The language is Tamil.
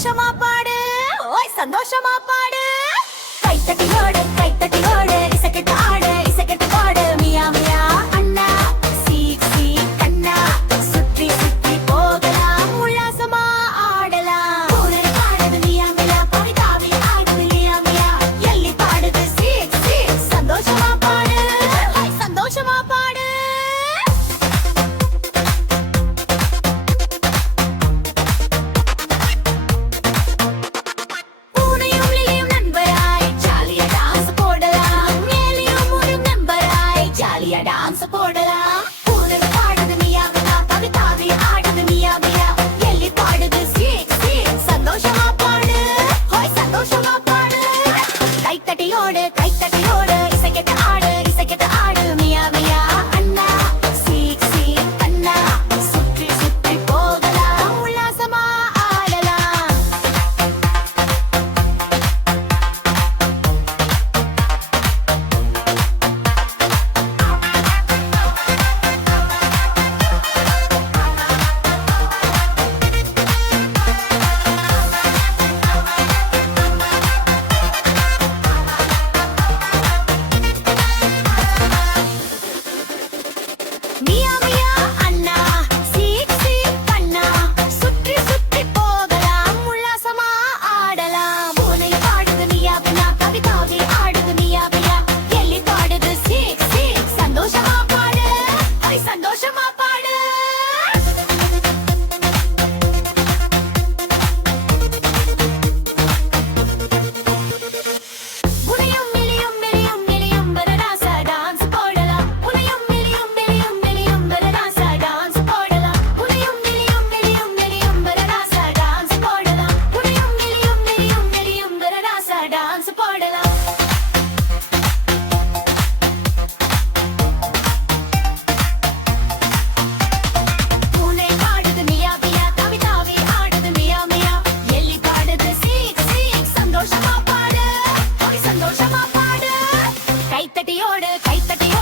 சந்தோஷமா பாடு, ஓய் சந்தோஷமா பாடு. கைத்தட்டியோடு கைத்தட்டியோடு இசைக்கட்டு ஆடு, இசைக்கட்டு பாடு. மியா மியா அண்ணா சீக் சீக் கண்ணா, சுற்றி சுற்றி போகலாம், உல்லாசமா ஆடலாம். பூனை பாடுது மியா மியா, பவி தாவி ஆடுது மியா மியா, எல்லி பாடுது சீக் சீக். சந்தோஷமா பாடு, ஓய் சந்தோஷமா பாடு. டான்ஸ் போடலாம். பூனை பாடுது மியா மியா, பவி தாவி ஆடுது மியா மியா, எல்லி பாடுது சீக் சீக். சந்தோஷமா பாடு, ஹோய் சந்தோஷமா பாடு. கைத்தட்டியோடு கைத்தட்டியோடு இசைக்கட்டு ஆடு, இசைக்கட்டு ஆடு. மியா மியா அண்ணா சீக் சீக் அண்ணா, சுற்றி சுற்றி போகலாம், உல்லாசமா ஆடலாம். மியா மியா அண்ணா சீக் சீக் அண்ணா, சுற்றி சுற்றி போகலாம், உல்லாசமா ஆடலாம். பூனை பாடுது மியா மியா, பவி தாவி ஆடுது மியா மியா, எல்லி பாடுது சீக் சீக். சந்தோஷமா பாடு, ஐ சந்தோஷமா பாடு. உனையும் மிளியும் மிளியும் மிளியும் வரராசா டான்ஸ் போடலாம். உனையும் மிளியும் மிளியும் மிளியும் வரராசா டான்ஸ் போடலாம். உனையும் மிளியும் மிளியும் மிளியும் வரராசா டான்ஸ் போடலாம். உனையும் மிளியும் மிளியும் மிளியும் வரராசா டான்ஸ் போடலாம். பூனை பாடுது மியா மியா, தாவி தாவி ஆடுது மியா மியா, எல்லி பாடுது சீக் சீக். சந்தோஷமா பாடு, ஓய் சந்தோஷமா பாடு. கைத்தட்டியோடு கைத்தட்டியோடு